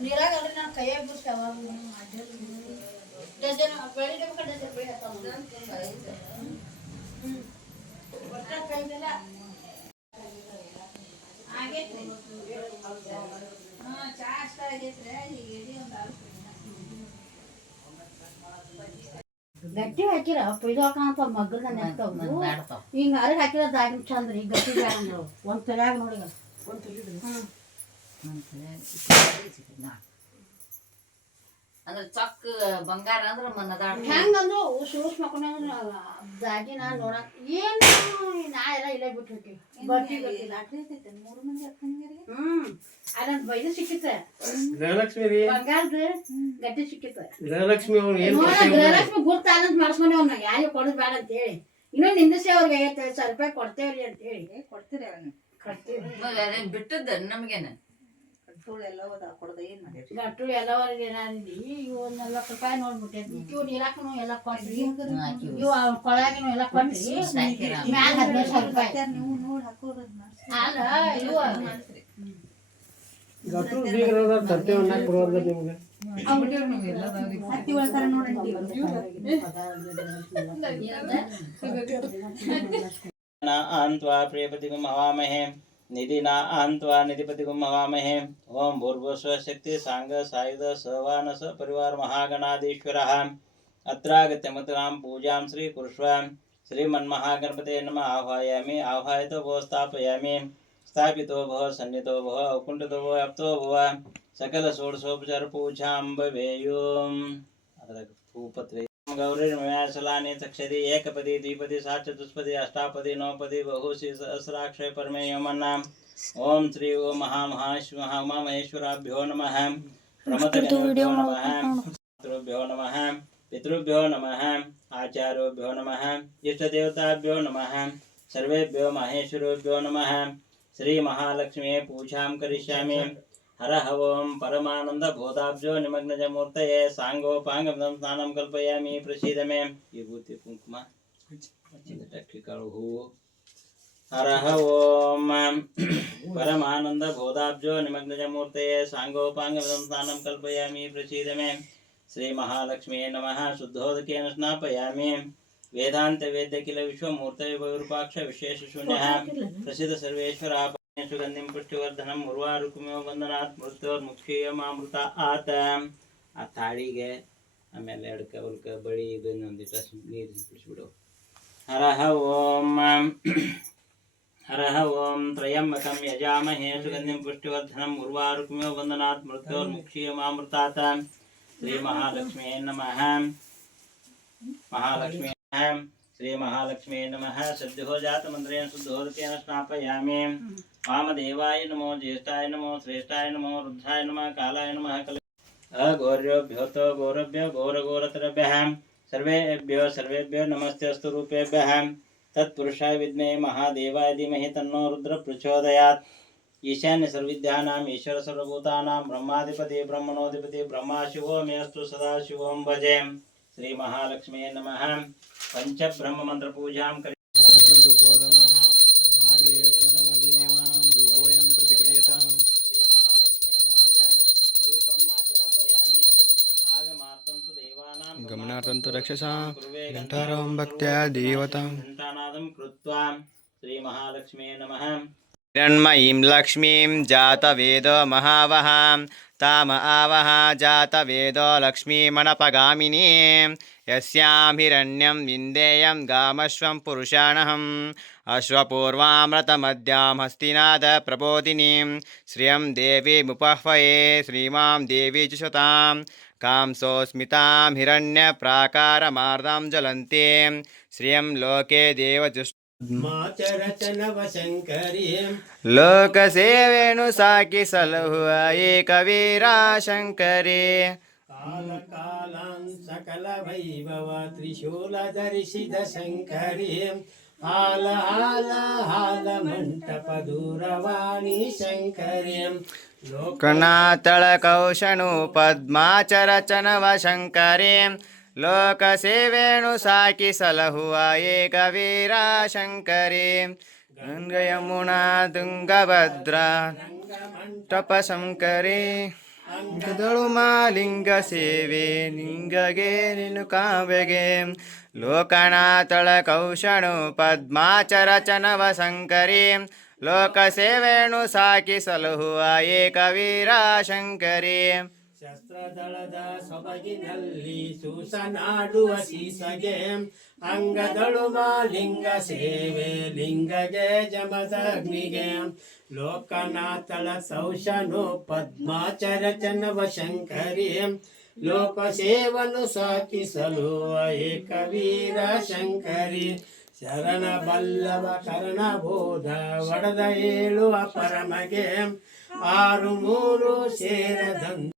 ನೀರಾಗಿ ನಾನು ಕೈಯಾಗ ಬಿಡ್ಸ ಯಾವಾಗ ಡಜನ್ ಬೆಳಿಗ್ಗೆ ಡಜನ್ ಬೆಳಿ ಗಟ್ಟಿ ಹಾಕಿರ ಇದು ಹಾಕೋಣಂತ ಮಗ್ಗಲ್ದ ನೆಕ್ತಾವು ಹಿಂಗ ಅರಗ್ ಹಾಕಿರ ದಾರಿ ಚಂದ್ರ ಈಗ ಗಟ್ಟಿ ಬ್ಯಾಡಂದ್ರ ಒಂದ್ ತಲೆಯಾಗ ನೋಡಿ ಒಂದ್ ತಲೆ ಹ್ಞೂ ಅಂದ್ರೆ ಚೊಕ್ಕ ಬಂಗಾರ ಅಂದ್ರೆ ಮನದಾಡ ಹೆಂಗಂದ್ರು ಸೂಸ್ ಮಕ್ಕೊಂಡ ನಾ ನೋಡಕ್ ಏನು ನಾ ಎಲ್ಲ ಇಲ್ಲೇ ಬಿಟ್ಟು ಹೋಗಿ ಬರ್ತಿ ಹ್ಮ್. ಅದೊಂದ್ ಬೈದು ಸಿಕ್ಕಿತ್ತ. ಗೃಹಲಕ್ಷ್ಮಿ ರೀ. ಬಂಗಾರದ ಗಟ್ಟಿ ಸಿಕ್ಕಿತ್ತ. ಗೃಹಲಕ್ಷ್ಮಿ ಅವ್ರು ಏನ್ ನೋಡ ಕೊಡ್ತೀವಿ ಗೃಹಲಕ್ಷ್ಮಿ ಗುರ್ತ ಆನಂದ್ ಮಾಡಿಸ್ಕೊಂಡೆ ಅವ್ನ ಯಾರಿಗೆ ಕೊಡೋದ್ ಬೇಡ ಅಂತ ಹೇಳಿ ಇನ್ನೂ ನಿಂದಿಸಿ ಅವ್ರಿಗೆ ಐವತ್ತೈದು ಸಾವಿರ ರೂಪಾಯಿ ಕೊಡ್ತೇವ್ರಿ ಅಂತ ಹೇಳಿ ಕೊಡ್ತೀರಿ ಅವನು ನಮ್ಗೇನ? ಗಟ್ಟುಳು ಎಲ್ಲವ ಕೊಡದ ಏನ್ ಮಾಡಿರಿ ಗಟ್ಟುಳು ಎಲ್ಲವರೆಗೆ ಏನಾದಿ ಇವು ಒಂದ್ ನಲ್ವತ್ತು ರೂಪಾಯಿ ನೋಡ್ಬಿಟ್ಟೈತಿ ಇವ್ರು ಇರಾಕನು ಎಲ್ಲ ಕೊಟ್ರಿ ಇವು ಅವ್ರ ಕೊಳಾಗಿನೂ ಎಲ್ಲ ಕೊಟ್ರಿ ಮ್ಯಾಲ ಹದಿನೈದು ಸಾವಿರ ರೂಪಾಯಿ ನೀವು ನೋಡಿ ಹಾಕೋದ್ ಅಲ್ಲ ಇವು ಗಟ್ಟುಳು ಬೀಗರದ ತಟ್ಟೆ ಉಣ್ಣಾಕ ಬರೋದ ನಿಮ್ಗೆ ಹತ್ತಿ ಒಳ್ತಾರ ನೋಡಂತಿ ಅಂತ ಪ್ರಿಯಪತಿ ಮಹಾಮಹೇ हवामहे निधिना आन्त्वा निधिपतिगुं हवामहे ॐ भूर्भुवस्व शक्ति साङ्ग सायुध सवानस परिवार महागणाधीश्वरः। अत्रागत्य मत्रां पूजां श्रीकुरुष्व। श्रीमन्महागणपते नमः आह्वयामि। आह्वायतो भव स्थापयामि। स्थापितो भव सन्नितो भव औकुण्ठतो भव अप्तो भव। सकल षोडशोपचार पूजां भवेयुम् भूपत्रे गौरीर्मयासलानि चक्षति एकपदी द्विपदी सा चतुष्पदी अष्टापदी नवपदी बहुशी सहस्राक्षय परमे यमन्नाम् ॐ श्री ओम महामहाश्व उमामहेश्वराभ्यो नमः। प्रमथगणेभ्यो नमः। पितृभ्यो नमः। पितृभ्यो नमः। आचार्योभ्यो नमः। इष्टदेवताभ्यो नमः। सर्वेभ्यो महेश्वरेभ्यो नमः। श्रीमहालक्ष्मी पूजा करिष्यामि। हरः ओं परमानन्दबोधाब्जो निमग्नजमूर्तये साङ्गोपाङ्गं स्नानं कल्पयामि प्रसीद मे विभूति कुङ्कुम। टक्किकाळु हरः ॐ परमानन्दबोधाब्जो निमग्नजमूर्तये साङ्गोपाङ्गं स्नानं कल्पयामि प्रसीद मे श्रीमहालक्ष्म्ये नमः शुद्धोदकेन स्नापयामि। वेदान्तवेद्य किल विश्वमूर्तये विरूपाक्ष विशेषशून्यः। प्रसिद्ध सर्वेश्वरा ಸುಗಂಧಿಂ ಪುಷ್ಟಿವರ್ಧನಂ ಉರ್ವಾರುಕುಮಿವ ಬಂಧನಾತ್ ಮೃತ್ಯೋರ್ಮುಕ್ಷೀಯಮಾಮೃತ ಆತ ಆ ತಾಳಿಗೆ ಆಮೇಲೆ ಎಡಕ ಉಲ್ಕ ಬಳಿ ಇದು ಒಂದಿಷ್ಟು ನೀರು ಸಿಂಪಡಿಸ್ಬಿಡು ಹರಹ ಓಂ ಹರಹ ಓಂ ತ್ರಯಂಬಕಂ ಯಜಾಮಹೇ ಸುಗಂಧಿಂ ಪುಷ್ಟಿವರ್ಧನಂ ಉರ್ವಾರುಕುಮಿವ ಬಂಧನಾತ್ ಮೃತ್ಯೋರ್ಮುಕ್ಷೀಯಮಾಮೃತಾತ ಶ್ರೀ ಮಹಾಲಕ್ಷ್ಮೀ ನಮಃ महालक्ष्मी श्री महालक्ष्मी नमः सद्यो जात मंत्रेण शुद्धोदकेन स्नापयामि वामदेवाय नमो, ज्येष्ठाय नमो, श्रेष्ठाय नमो रुद्राय नमः, कालाय नमः कल अघोर्योभ्यो तो गौरभ्यो घोरघोरतरभ्यः सर्वेभ्यो सर्वेभ्यो नमस्तेऽस्तु रूपेभ्यः तत्पुरुषाय विद्महे महादेवाय धीमहि तन्नो रुद्र प्रचोदयात् ईशान्य ब्रह्माधिपति ब्रह्मणोऽधिपति ब्रह्मा शिवो मेऽस्तु सदा शिवं भजे। श्री महालक्ष्मी नमः। पंचब्रह्म मंत्र पूजां करि తంతు రక్షసా. ఘంటారం భక్త్యా దేవతాం. ఘంటానాదం కృత్వా. శ్రీ మహాలక్ష్మీ నమః. హిరణ్మయీం లక్ష్మీం జాతవేదో మహావహాం. తామ ఆవహ జాతవేదో లక్ష్మీమణపగామినీ यस्यां हिरण्यं विन्देयं गामश्वं पुरुषाणहम् अश्वपूर्वामृतमद्यां हस्तिनाथप्रबोधिनीं श्रियं देवीमुपह्वये श्रीमां देवी च शतां कांसोऽस्मितां हिरण्यप्राकारमार्दां ज्वलन्तीं श्रियं लोके देवजुष्ट लोकसेवेणु साकि सलहुव एकवीरा शङ्करे कालकालान् सकलवैभव त्रिशूलदर्शित शङ्करीं हाल हाल हाल मण्टपदूरवाणी शङ्करीं लोकनाथळकौशनु पद्माचरचनव शङ्करीं लोकसेवेणु साकि सलहुव एकवीरा शङ्करीं गङ्गयमुना तुङ्गभद्रा टपशङ्करी ಲಿಂಗ ಸೇವೆ, ನಿಂಗಗೆ ನಿನು ಕಾವ್ಯಗೆ. ಲೋಕನಾಥಳ ಕೌಶಣು ಪದ್ಮಾಚರ ಚನವ ಸಂಕರಿ ಲೋಕ ಸೇವೆಯನ್ನು ಸಾಕಿ ಸಲಹುವ ಏಕವೀರ ಶಂಕರಿ. ಶಸ್ತ್ರದಳದ ಸೊಬಗಿನಲ್ಲಿ ಸೂಸನಾಡುವ ಸೀಸಗೆ ಅಂಗದಳು ಮಾಲಿಂಗ ಸೇವೆ, ಲಿಂಗಗೆ ಜಮದಗ್ನಿಗೆ. ಲೋಕನಾಥಳ ಸೌಶನು ಪದ್ಮಾಚರ ಚನ್ನವ ಶಂಕರಿ. ಲೋಕ ಸೇವನು ಸಾಕಿಸಲು ಏಕವೀರ ಶಂಕರಿ. ಶರಣ ಬಲ್ಲವ ಕರ್ಣ ಬೋಧ ಒಡದ ಏಳುವ ಪರಮಗೆ. ಆರು ಮೂರು ಸೇರದಂತ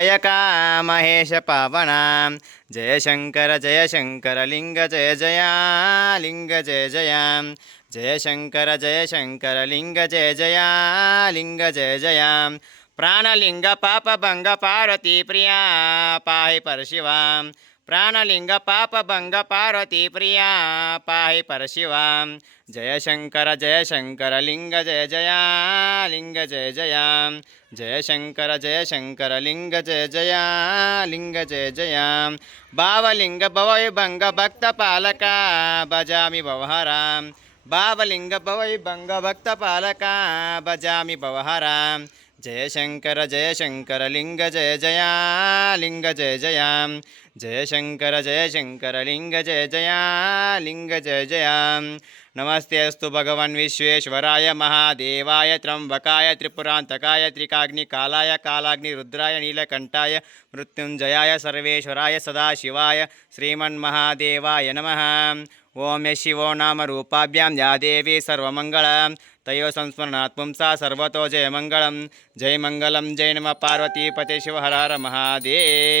మహేశ పవన జయ శంకర జయ శంకర లింగ జయ జయ లింగ జయ జయ జయ శంకర జయ శంకర లింగ జయ జయ లింగ జయ జయ ప్రాణలింగ పాపభంగ పార్వతీ ప్రియా పాహి పరశివాం ప్రాణలింగ పాపభంగ పార్వతీ ప్రియా పాహి పరశివాం. జయశంకర జయశంకర లింగ జయ జయా లింగ జయ జయా. జయశంకర జయశంకర లింగ జయ జయా లింగ జయ జయా. భావలింగ భవైభంగ భక్త పాలక భజామి భవహరాం. భావలింగ భవైభంగ భక్త పాలక భజామి భవహరాం. జయశంకర జయశంకర లింగ జయ జయా లింగ జయ జయాం. जय शंकर जय जया, लिंग जय जया। नमस्ते अस्तु भगवन् विश्वेश्वराय, महादेवाय, त्र्यंबकाय त्रिपुरांतकाय त्रिकाग्नि कालाय कालाग्नि रुद्राय नीलकंठाय मृत्युंजयाय सर्वेश्वराय, सदाशिवाय, श्रीमन्महादेवाय नमः। ओम यशिवो नाम रूपाभ्यां या देवी सर्वमंगल तयो संस्मरणात् पुंसा सर्वतो जय मंगलम जय नमः, पार्वतीपते हर महादेव।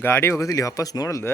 ಗಾಡಿ ಹೋಗೋದಿಲ್ಲ ವಾಪಸ್ ನೋಡಲ್ದ?